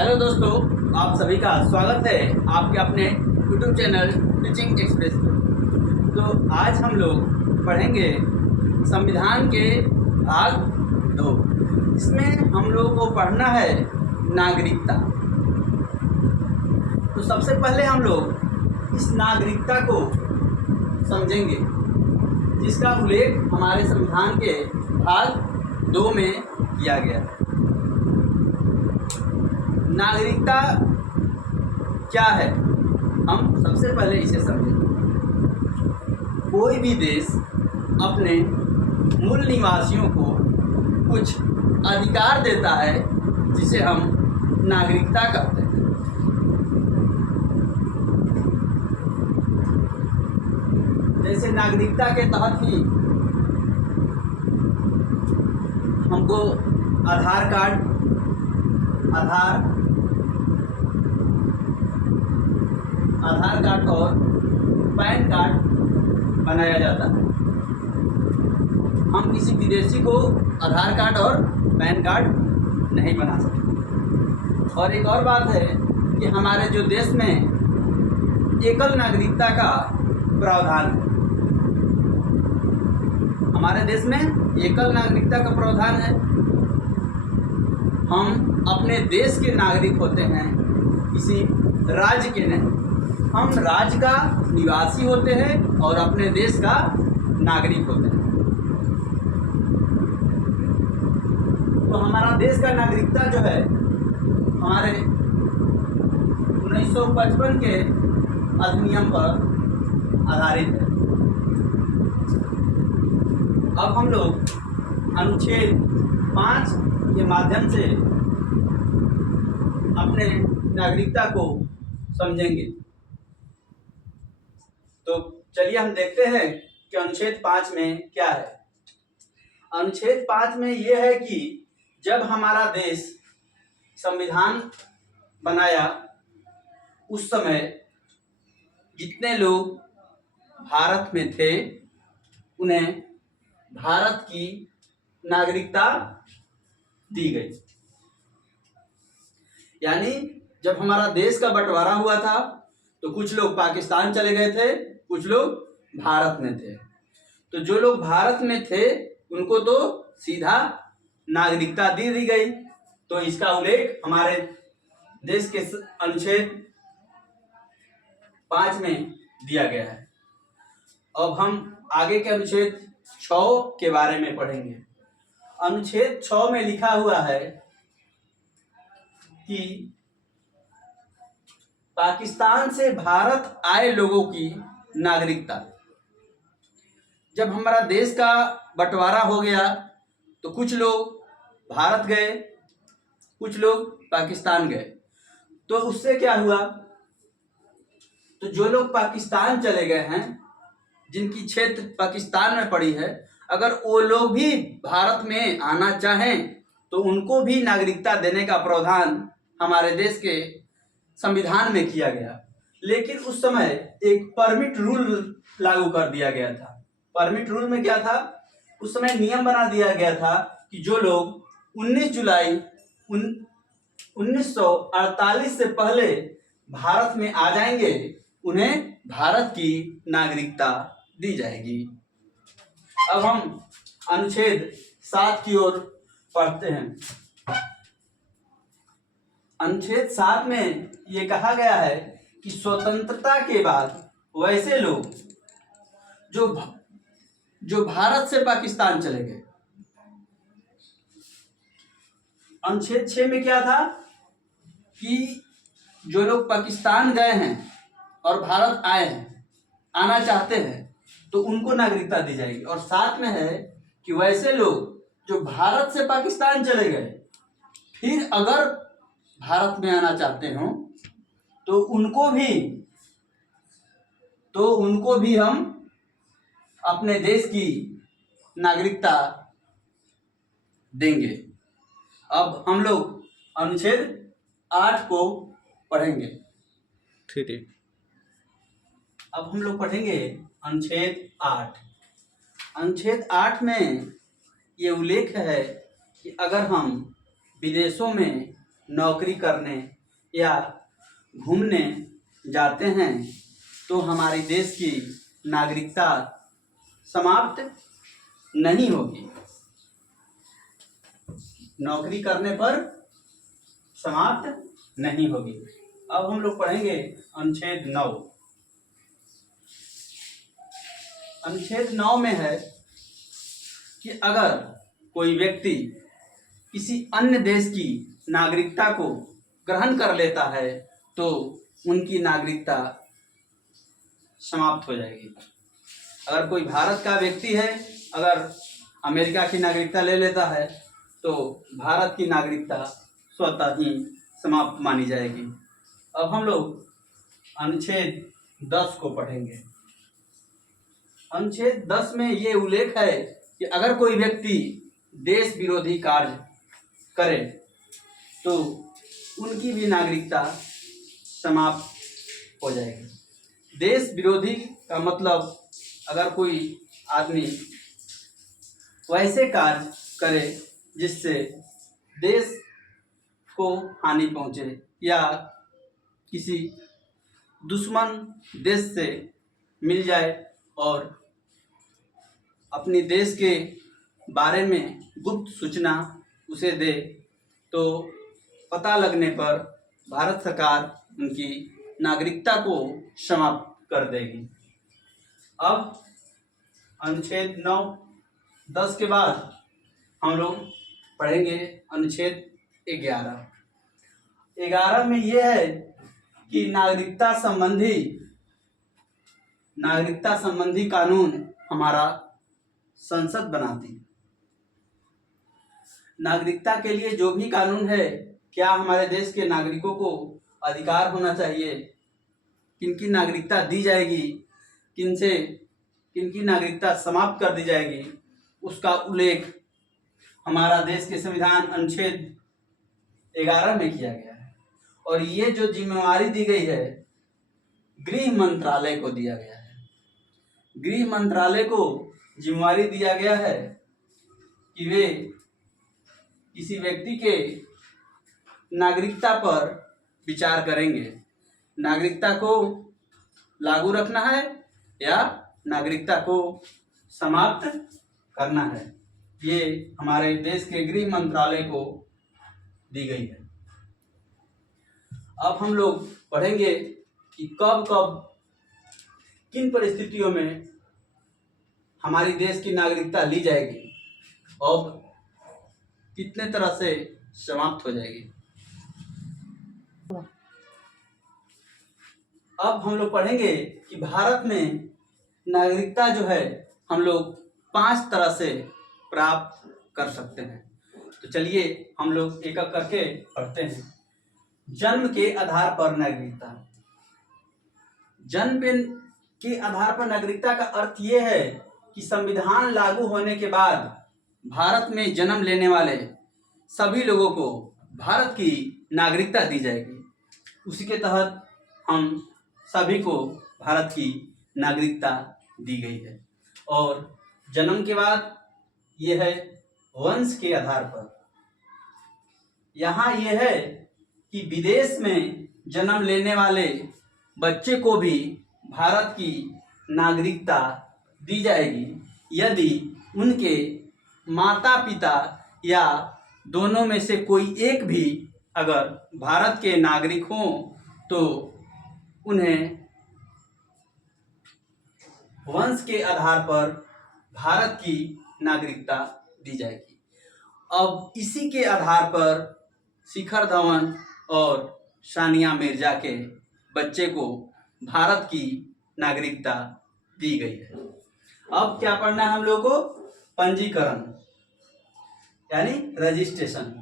Hello दोस्तों, आप सभी का स्वागत है आपके अपने यूट्यूब चैनल टीचिंग एक्सप्रेस पर। तो आज हम लोग पढ़ेंगे संविधान के भाग 2। इसमें हम लोगों को पढ़ना है नागरिकता। तो सबसे पहले हम लोग इस नागरिकता को समझेंगे, जिसका उल्लेख हमारे संविधान के भाग 2 में किया गया है। नागरिकता क्या है, हम सबसे पहले इसे समझें। कोई भी देश अपने मूल निवासियों को कुछ अधिकार देता है, जिसे हम नागरिकता कहते हैं। जैसे नागरिकता के तहत ही हमको आधार कार्ड, आधार कार्ड और पैन कार्ड बनाया जाता है। हम किसी विदेशी को आधार कार्ड और पैन कार्ड नहीं बना सकते। और एक और बात है कि हमारे जो देश में एकल नागरिकता का प्रावधान है। हमारे देश में एकल नागरिकता का प्रावधान है। हम अपने देश के नागरिक होते हैं, किसी राज्य के नहीं। हम राज्य का निवासी होते हैं और अपने देश का नागरिक होते हैं। तो हमारा देश का नागरिकता जो है हमारे 1955 के अधिनियम पर आधारित है। अब हम लोग अनुच्छेद 5 के माध्यम से अपने नागरिकता को समझेंगे। तो चलिए हम देखते हैं कि अनुच्छेद 5 में क्या है। अनुच्छेद 5 में यह है कि जब हमारा देश संविधान बनाया, उस समय जितने लोग भारत में थे उन्हें भारत की नागरिकता दी गई। यानी जब हमारा देश का बंटवारा हुआ था तो कुछ लोग पाकिस्तान चले गए थे, कुछ लोग भारत में थे। तो जो लोग भारत में थे उनको तो सीधा नागरिकता दी गई। तो इसका उल्लेख हमारे देश के अनुच्छेद 5 में दिया गया है। अब हम आगे के अनुच्छेद 6 के बारे में पढ़ेंगे। अनुच्छेद 6 में लिखा हुआ है कि पाकिस्तान से भारत आए लोगों की नागरिकता। जब हमारा देश का बंटवारा हो गया तो कुछ लोग भारत गए, कुछ लोग पाकिस्तान गए। तो उससे क्या हुआ, तो जो लोग पाकिस्तान चले गए हैं, जिनकी क्षेत्र पाकिस्तान में पड़ी है, अगर वो लोग भी भारत में आना चाहें तो उनको भी नागरिकता देने का प्रावधान हमारे देश के संविधान में किया गया। लेकिन उस समय एक परमिट रूल लागू कर दिया गया था। परमिट रूल में क्या था, उस समय नियम बना दिया गया था कि जो लोग 19 जुलाई 1948 से पहले भारत में आ जाएंगे उन्हें भारत की नागरिकता दी जाएगी। अब हम अनुच्छेद 7 की ओर पढ़ते हैं। अनुच्छेद 7 में ये कहा गया है कि स्वतंत्रता के बाद वैसे लोग जो भारत से पाकिस्तान चले गए। अनुच्छेद 6 में क्या था कि जो लोग पाकिस्तान गए हैं और भारत आए हैं, आना चाहते हैं, तो उनको नागरिकता दी जाएगी। और 7 में है कि वैसे लोग जो भारत से पाकिस्तान चले गए, फिर अगर भारत में आना चाहते हो तो उनको भी हम अपने देश की नागरिकता देंगे। अब हम लोग अनुच्छेद 8 को पढ़ेंगे। ठीक है। अब हम लोग पढ़ेंगे अनुच्छेद 8। अनुच्छेद 8 में ये उल्लेख है कि अगर हम विदेशों में नौकरी करने या घूमने जाते हैं तो हमारे देश की नागरिकता समाप्त नहीं होगी। नौकरी करने पर समाप्त नहीं होगी। अब हम लोग पढ़ेंगे अनुच्छेद 9। अनुच्छेद 9 में है कि अगर कोई व्यक्ति किसी अन्य देश की नागरिकता को ग्रहण कर लेता है तो उनकी नागरिकता समाप्त हो जाएगी। अगर कोई भारत का व्यक्ति है, अगर अमेरिका की नागरिकता ले लेता है तो भारत की नागरिकता स्वतः ही समाप्त मानी जाएगी। अब हम लोग अनुच्छेद 10 को पढ़ेंगे। अनुच्छेद 10 में ये उल्लेख है कि अगर कोई व्यक्ति देश विरोधी कार्य करे तो उनकी भी नागरिकता समाप्त हो जाएगी। देश विरोधी का मतलब अगर कोई आदमी वैसे कार्य करे जिससे देश को हानि पहुंचे या किसी दुश्मन देश से मिल जाए और अपने देश के बारे में गुप्त सूचना उसे दे तो पता लगने पर भारत सरकार उनकी नागरिकता को समाप्त कर देगी। अब अनुच्छेद 9, 10 के बाद हम लोग पढ़ेंगे अनुच्छेद 11। 11 में यह है कि नागरिकता संबंधी कानून हमारा संसद बनाती है। नागरिकता के लिए जो भी कानून है, क्या हमारे देश के नागरिकों को अधिकार होना चाहिए, किनकी नागरिकता दी जाएगी, किनकी नागरिकता समाप्त कर दी जाएगी, उसका उल्लेख हमारा देश के संविधान अनुच्छेद 11 में किया गया है। और ये जो जिम्मेवारी दी गई है गृह मंत्रालय को दिया गया है। गृह मंत्रालय को जिम्मेवारी दिया गया है कि वे किसी व्यक्ति के नागरिकता पर विचार करेंगे। नागरिकता को लागू रखना है या नागरिकता को समाप्त करना है। ये हमारे देश के गृह मंत्रालय को दी गई है। अब हम लोग पढ़ेंगे कि कब कब किन परिस्थितियों में हमारी देश की नागरिकता ली जाएगी और कितने तरह से समाप्त हो जाएगी। अब हम लोग पढ़ेंगे कि भारत में नागरिकता जो है हम लोग 5 तरह से प्राप्त कर सकते हैं। तो चलिए हम लोग एक एक करके पढ़ते हैं। जन्म के आधार पर नागरिकता। जन्म के आधार पर नागरिकता का अर्थ ये है कि संविधान लागू होने के बाद भारत में जन्म लेने वाले सभी लोगों को भारत की नागरिकता दी जाएगी। उसी के तहत हम सभी को भारत की नागरिकता दी गई है। और जन्म के बाद यह है वंश के आधार पर। यहाँ यह है कि विदेश में जन्म लेने वाले बच्चे को भी भारत की नागरिकता दी जाएगी यदि उनके माता पिता या दोनों में से कोई एक भी अगर भारत के नागरिक हों तो उन्हें वंश के आधार पर भारत की नागरिकता दी जाएगी। अब इसी के आधार पर शिखर धवन और सानिया मिर्जा के बच्चे को भारत की नागरिकता दी गई है। अब क्या पढ़ना है हम लोग को? पंजीकरण यानी रजिस्ट्रेशन।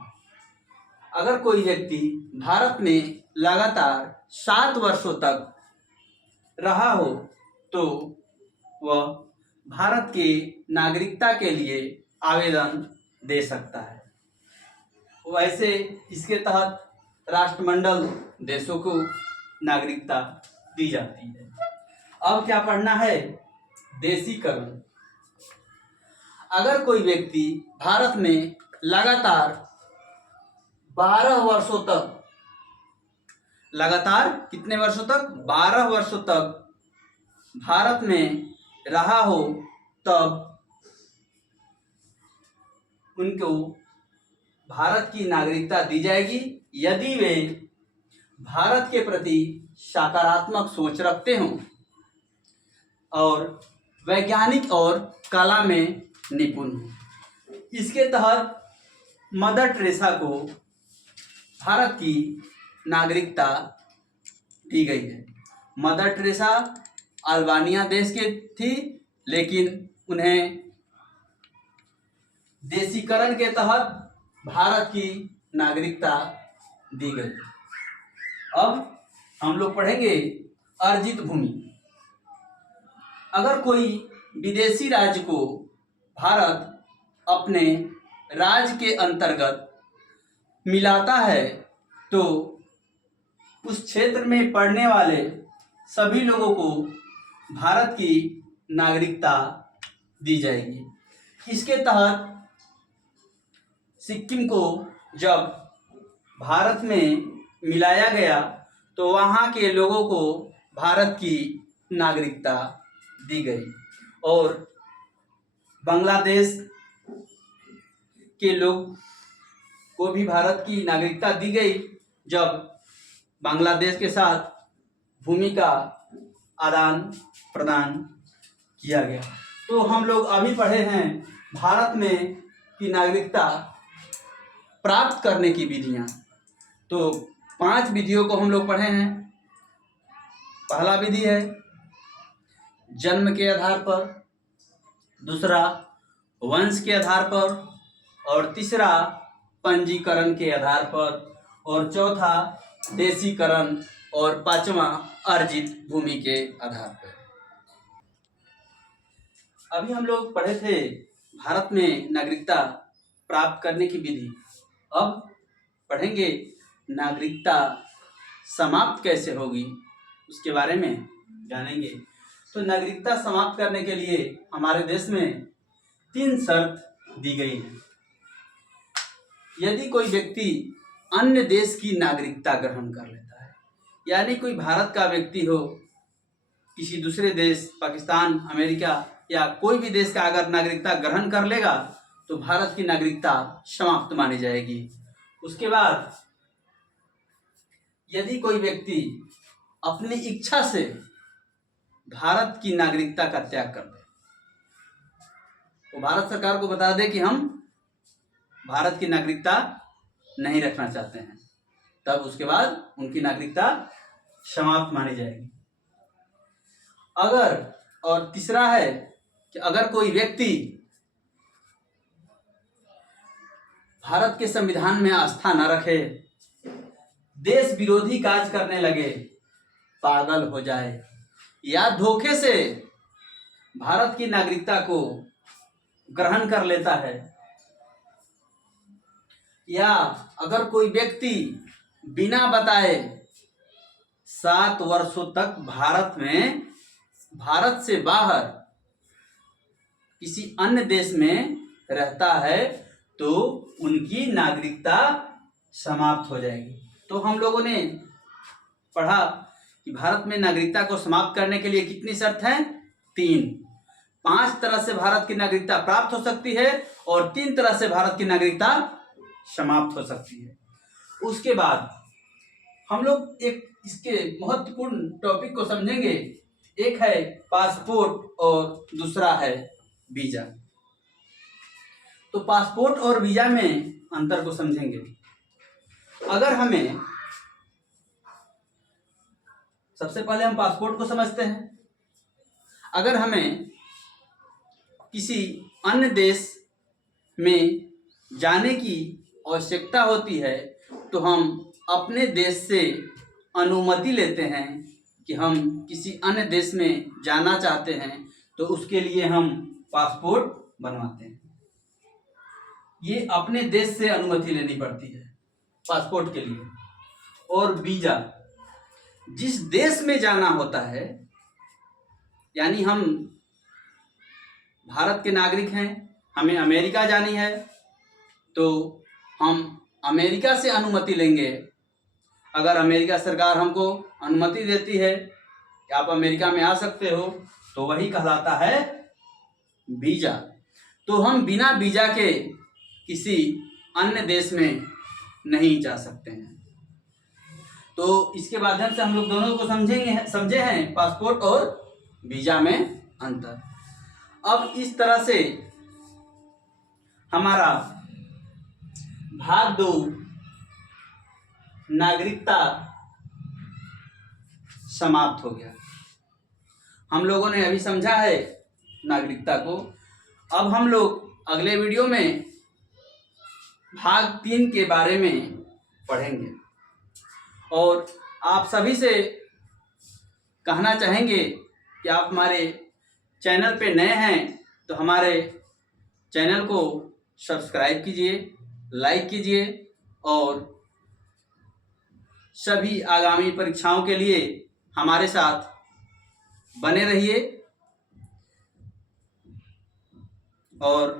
अगर कोई व्यक्ति भारत में लगातार 7 वर्षों तक रहा हो तो वह भारत की नागरिकता के लिए आवेदन दे सकता है। वैसे इसके तहत राष्ट्रमंडल देशों को नागरिकता दी जाती है। अब क्या पढ़ना है? देशीकरण। अगर कोई व्यक्ति भारत में लगातार 12 वर्षों तक, लगातार कितने वर्षों तक, 12 वर्षों तक भारत में रहा हो, तब उनको भारत की नागरिकता दी जाएगी, यदि वे भारत के प्रति सकारात्मक सोच रखते हों और वैज्ञानिक और कला में निपुण हों। इसके तहत मदर टेरेसा को भारत की नागरिकता दी गई है। मदर टेरेसा अल्बानिया देश के थी, लेकिन उन्हें देशीकरण के तहत भारत की नागरिकता दी गई। अब हम लोग पढ़ेंगे अर्जित भूमि। अगर कोई विदेशी राज्य को भारत अपने राज्य के अंतर्गत मिलाता है, तो उस क्षेत्र में पढ़ने वाले सभी लोगों को भारत की नागरिकता दी जाएगी। इसके तहत सिक्किम को जब भारत में मिलाया गया, तो वहाँ के लोगों को भारत की नागरिकता दी गई और बांग्लादेश के लोग को भी भारत की नागरिकता दी गई, जब बांग्लादेश के साथ भूमि का आदान प्रदान किया गया। तो हम लोग अभी पढ़े हैं भारत में की नागरिकता प्राप्त करने की विधियां। तो 5 विधियों को हम लोग पढ़े हैं। पहला विधि है जन्म के आधार पर, दूसरा वंश के आधार पर, और तीसरा पंजीकरण के आधार पर, और चौथा देशीकरण, और पांचवा अर्जित भूमि के आधार पर। अभी हम लोग पढ़े थे भारत में नागरिकता प्राप्त करने की विधि। अब पढ़ेंगे नागरिकता समाप्त कैसे होगी, उसके बारे में जानेंगे। तो नागरिकता समाप्त करने के लिए हमारे देश में 3 शर्त दी गई है। यदि कोई व्यक्ति अन्य देश की नागरिकता ग्रहण कर लेता है, यानी कोई भारत का व्यक्ति हो, किसी दूसरे देश, पाकिस्तान, अमेरिका या कोई भी देश का अगर नागरिकता ग्रहण कर लेगा, तो भारत की नागरिकता समाप्त मानी जाएगी। उसके बाद यदि कोई व्यक्ति अपनी इच्छा से भारत की नागरिकता का त्याग कर दे, तो भारत सरकार को बता दे कि हम भारत की नागरिकता नहीं रखना चाहते हैं, तब उसके बाद उनकी नागरिकता समाप्त मानी जाएगी। अगर, और तीसरा है कि अगर कोई व्यक्ति भारत के संविधान में आस्था न रखे, देश विरोधी कार्य करने लगे, पागल हो जाए या धोखे से भारत की नागरिकता को ग्रहण कर लेता है, या अगर कोई व्यक्ति बिना बताए 7 वर्षों तक भारत से बाहर किसी अन्य देश में रहता है, तो उनकी नागरिकता समाप्त हो जाएगी। तो हम लोगों ने पढ़ा कि भारत में नागरिकता को समाप्त करने के लिए कितनी शर्त हैं? 3। 5 तरह से भारत की नागरिकता प्राप्त हो सकती है और 3 तरह से भारत की नागरिकता समाप्त हो सकती है। उसके बाद हम लोग एक इसके महत्वपूर्ण टॉपिक को समझेंगे। एक है पासपोर्ट और दूसरा है वीजा। तो पासपोर्ट और वीजा में अंतर को समझेंगे। अगर हमें, सबसे पहले हम पासपोर्ट को समझते हैं। अगर हमें किसी अन्य देश में जाने की आवश्यकता होती है, तो हम अपने देश से अनुमति लेते हैं कि हम किसी अन्य देश में जाना चाहते हैं, तो उसके लिए हम पासपोर्ट बनवाते हैं। ये अपने देश से अनुमति लेनी पड़ती है पासपोर्ट के लिए। और वीजा, जिस देश में जाना होता है, यानी हम भारत के नागरिक हैं, हमें अमेरिका जानी है, तो हम अमेरिका से अनुमति लेंगे, अगर अमेरिका सरकार हमको अनुमति देती है कि आप अमेरिका में आ सकते हो, तो वही कहलाता है वीजा। तो हम बिना वीजा के किसी अन्य देश में नहीं जा सकते हैं। तो इसके माध्यम से हम लोग दोनों को समझे हैं पासपोर्ट और वीजा में अंतर। अब इस तरह से हमारा भाग 2 नागरिकता समाप्त हो गया। हम लोगों ने अभी समझा है नागरिकता को। अब हम लोग अगले वीडियो में भाग 3 के बारे में पढ़ेंगे और आप सभी से कहना चाहेंगे कि आप हमारे चैनल पे नए हैं तो हमारे चैनल को सब्सक्राइब कीजिए, लाइक कीजिए और सभी आगामी परीक्षाओं के लिए हमारे साथ बने रहिए। और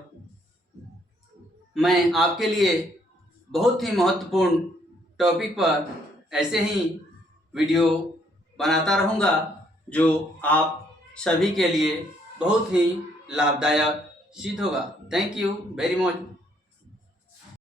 मैं आपके लिए बहुत ही महत्वपूर्ण टॉपिक पर ऐसे ही वीडियो बनाता रहूँगा जो आप सभी के लिए बहुत ही लाभदायक सिद्ध होगा। Thank you very much.